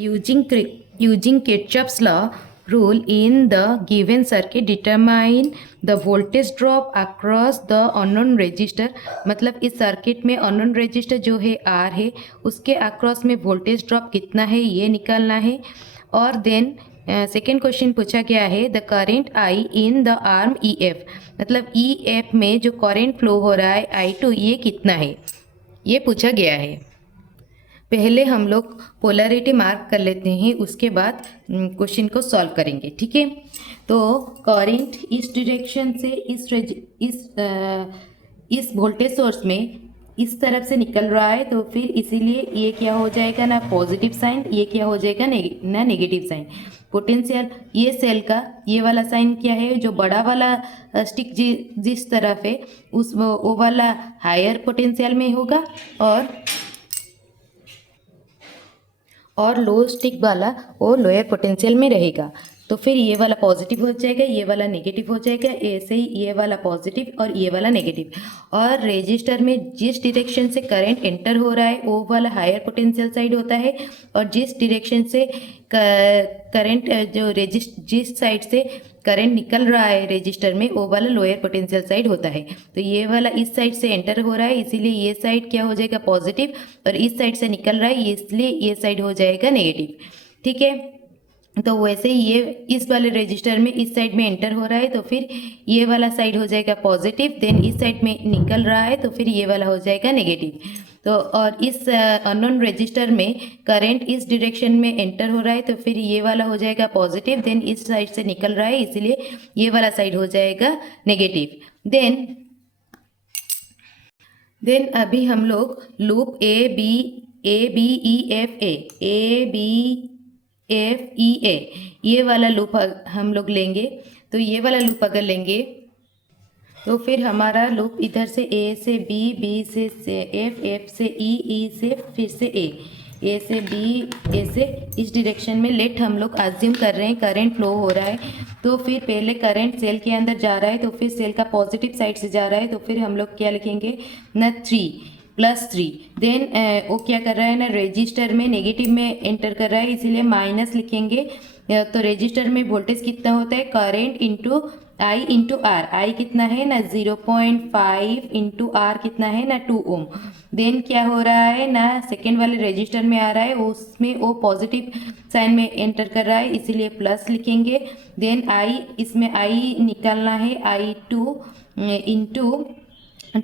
Using Kirchhoff's law rule in the given circuit, determine the voltage drop across the unknown resistor. मतलब इस circuit में unknown resistor जो है R है, उसके अक्रॉस में वोल्टेज ड्रॉप कितना है ये निकालना है. और देन सेकेंड क्वेश्चन पूछा गया है the current I in the arm E F. मतलब ई एफ में जो करेंट फ्लो हो रहा है I2 ये कितना है ये पूछा गया है. पहले हम लोग पोलैरिटी मार्क कर लेते हैं, उसके बाद क्वेश्चन को सॉल्व करेंगे. ठीक है, तो करंट इस डायरेक्शन से इस वोल्टेज सोर्स में इस तरफ से निकल रहा है, तो फिर इसीलिए ये क्या हो जाएगा ना पॉजिटिव साइन, ये क्या हो जाएगा ना नेगेटिव साइन. पोटेंशियल ये सेल का ये वाला साइन क्या है, जो बड़ा वाला स्टिक जिस तरफ है उस वो वाला हायर पोटेंशियल में होगा और लो स्टिक वाला वो लोअर पोटेंशियल में रहेगा. तो फिर ये वाला पॉजिटिव हो जाएगा, ये वाला नेगेटिव हो जाएगा, ऐसे ही ये वाला पॉजिटिव और ये वाला नेगेटिव. और रेजिस्टर में जिस डायरेक्शन से करंट एंटर हो रहा है वो वाला हायर पोटेंशियल साइड होता है, और जिस डायरेक्शन से करंट जिस साइड से करंट निकल रहा है रेजिस्टर में वो वाला लोअर पोटेंशियल साइड होता है. तो ये वाला इस साइड से एंटर हो रहा है, इसीलिए ये साइड क्या हो जाएगा पॉजिटिव, और इस साइड से निकल रहा है इसलिए ये साइड हो जाएगा नेगेटिव. ठीक है, तो वैसे ही ये इस वाले रजिस्टर में इस साइड में एंटर हो रहा है, तो फिर ये वाला साइड हो जाएगा पॉजिटिव, देन इस साइड में निकल रहा है तो फिर ये वाला हो जाएगा नेगेटिव. तो और इस अननोन रजिस्टर में करंट इस डायरेक्शन में एंटर हो रहा है, तो फिर ये वाला हो जाएगा पॉजिटिव, देन इस साइड से निकल रहा है इसीलिए ये वाला साइड हो जाएगा नेगेटिव. देन अभी हम लोग loop A B E F E A ये वाला लूप हम लोग लेंगे. तो ये वाला लूप अगर लेंगे तो फिर हमारा लूप इधर से ए से बी से एफ से ई से फिर से ए से बी ए से इस डायरेक्शन में लेट हम लोग अज्यूम कर रहे हैं करंट फ्लो हो रहा है. तो फिर पहले करंट सेल के अंदर जा रहा है, तो फिर सेल का पॉजिटिव साइड से जा रहा है, तो फिर हम लोग क्या लिखेंगे ना 3+3. देन वो क्या कर रहा है ना रेजिस्टर में नेगेटिव में एंटर कर रहा है, इसीलिए माइनस लिखेंगे. तो रेजिस्टर में वोल्टेज कितना होता है करंट इंटू आर. आई कितना है ना 0.5 इंटू आर कितना है ना 2 ओम. देन क्या हो रहा है ना सेकेंड वाले रेजिस्टर में आ रहा है, उसमें वो पॉजिटिव साइन में एंटर कर रहा है इसीलिए प्लस लिखेंगे. देन इसमें आई निकालना है I2 इंटू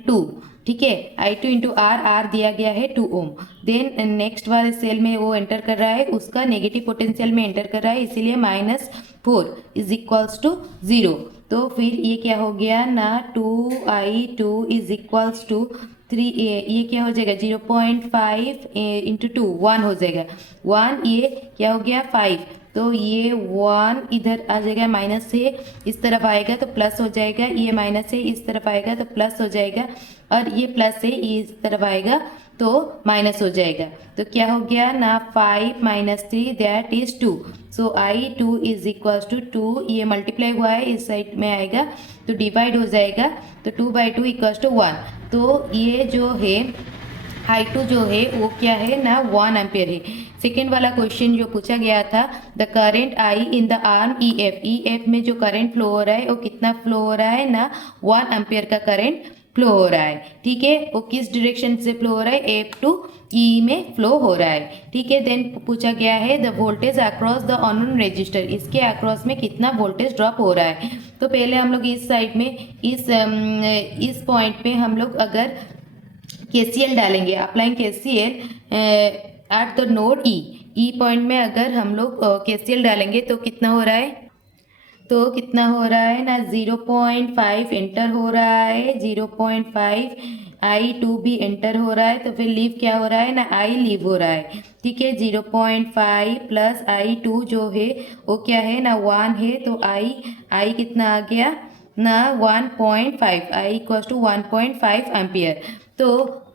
2. ठीक है, I2 इंटू आर दिया गया है 2 ओम. देन नेक्स्ट वाले सेल में वो एंटर कर रहा है, उसका नेगेटिव पोटेंशियल में एंटर कर रहा है इसीलिए -4 इज इक्वल्स टू 0. तो फिर ये क्या हो गया ना 2I2 इज इक्वल्स टू 3. ये क्या हो जाएगा 0.5 इंटू 2 1 हो जाएगा. 1 ये क्या हो गया 5, तो ये 1 इधर आ जाएगा, माइनस से इस तरफ आएगा तो प्लस हो जाएगा, ये माइनस से इस तरफ आएगा तो प्लस हो जाएगा, और ये प्लस से इस तरफ आएगा तो माइनस हो जाएगा. तो क्या हो गया ना 5 - 3 that is 2. So I2 is equal to 2. ये मल्टीप्लाई हुआ है इस साइड में आएगा तो डिवाइड हो जाएगा, तो 2/2 इक्वल टू 1. तो ये जो है I2 जो है वो क्या है ना 1 एम्पियर है. सेकेंड वाला क्वेश्चन जो पूछा गया था the current I in the arm E F में जो करंट फ्लो हो रहा है वो कितना फ्लो हो रहा है ना 1 एम्पियर का करंट फ्लो हो रहा है. ठीक है, वो किस डायरेक्शन से फ्लो हो रहा है एफ टू ई में फ्लो हो रहा है. ठीक है, देन पूछा गया है the voltage across the unknown resistor, इसके अक्रॉस में कितना वोल्टेज ड्रॉप हो रहा है. तो पहले हम लोग इस साइड में इस पॉइंट पे हम लोग अगर KCL डालेंगे, applying KCL at the node E point में अगर हम लोग KCL डालेंगे तो कितना हो रहा है, तो कितना हो रहा है ना 0.5 एंटर हो रहा है, 0.5 I2 भी एंटर हो रहा है, तो फिर लीव क्या हो रहा है ना I लीव हो रहा है. ठीक है, 0.5 प्लस I2 जो है वो क्या है ना 1 है, तो I कितना आ गया ना 1.5, I इक्वल टू 1.5 एम्पियर. तो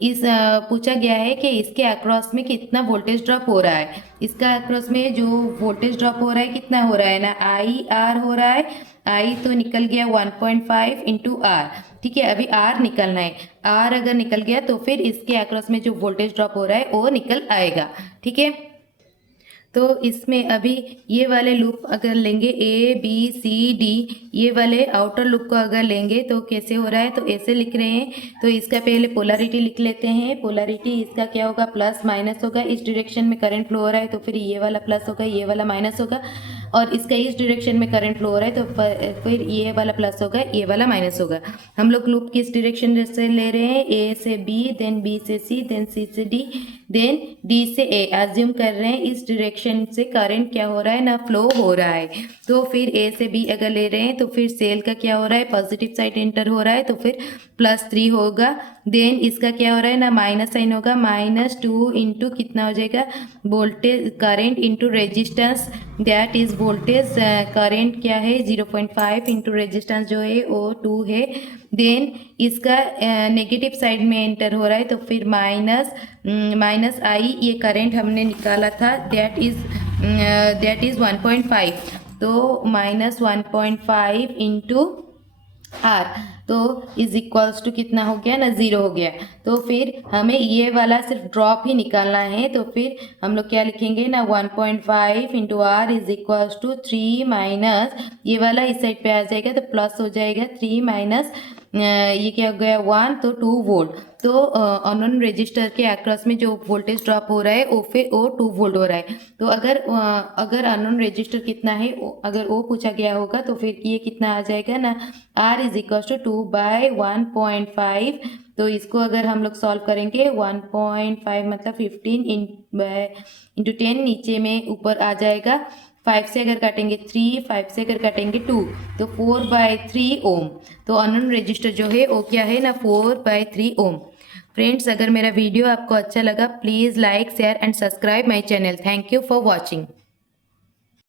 इस पूछा गया है कि इसके अक्रॉस में कितना वोल्टेज ड्रॉप हो रहा है. इसका अक्रॉस में जो वोल्टेज ड्रॉप हो रहा है कितना हो रहा है ना IR हो रहा है. I तो निकल गया 1.5 इंटू आर. ठीक है, अभी R निकलना है. R अगर निकल गया तो फिर इसके अक्रॉस में जो वोल्टेज ड्रॉप हो रहा है वो निकल आएगा. ठीक है, तो इसमें अभी ये वाले लूप अगर लेंगे ए बी सी डी, ये वाले आउटर लूप को अगर लेंगे तो कैसे हो रहा है, तो ऐसे लिख रहे हैं। तो इसका पहले पोलैरिटी लिख लेते हैं। पोलैरिटी इसका क्या होगा, प्लस माइनस होगा। इस डायरेक्शन में करंट फ्लो हो रहा है तो फिर ये वाला प्लस होगा, ये वाला माइनस होगा। और इसका इस डायरेक्शन में करंट फ्लो हो रहा है तो फिर ये वाला प्लस होगा, ये वाला माइनस होगा। हम लोग लूप किस डायरेक्शन से ले रहे हैं, ए से बी, देन बी से सी, देन सी से डी, देन डी से ए। एज्यूम कर रहे हैं इस डायरेक्शन से करंट क्या हो रहा है ना, फ्लो हो रहा है। तो फिर ए से बी अगर ले रहे हैं तो फिर सेल का क्या हो रहा है, पॉजिटिव साइड एंटर हो रहा है तो फिर +3 होगा। देन इसका क्या हो रहा है ना, माइनस साइन होगा, -2 इंटू कितना हो जाएगा, voltage current into resistance, that is voltage current क्या है 0.5 इंटू रेजिस्टेंस जो है वो 2 है। देन इसका नेगेटिव साइड में एंटर हो रहा है तो फिर माइनस आई, ये करंट हमने निकाला था, दैट इज 1.5। तो -1.5 इंटू आर, तो इज इक्वल्स टू कितना हो गया ना, 0 हो गया। तो फिर हमें ये वाला सिर्फ ड्रॉप ही निकालना है। तो फिर हम लोग क्या लिखेंगे ना, 1.5 into R is equals to 3 minus, ये वाला इस साइड पे आ जाएगा तो प्लस हो जाएगा, 3 माइनस ये क्या हो गया 1, तो 2 वोल्ट। तो अननोन रजिस्टर के अक्रॉस में जो वोल्टेज ड्रॉप हो रहा है वो फिर वो 2 वोल्ट हो रहा है। तो अगर अननोन रजिस्टर कितना है, अगर वो पूछा गया होगा तो फिर ये कितना आ जाएगा ना, R इज इक्वल टू 2/1.5। तो इसको अगर हम लोग सॉल्व करेंगे 1.5 मतलब 15 इंटू 10, नीचे में ऊपर आ जाएगा 5 से अगर काटेंगे 3, 5 से अगर काटेंगे 2, तो 4/3 ओम। तो अननोन रजिस्टर जो है वो क्या है ना, 4/3 ओम। फ्रेंड्स, अगर मेरा वीडियो आपको अच्छा लगा please like share and subscribe my channel. Thank you for watching.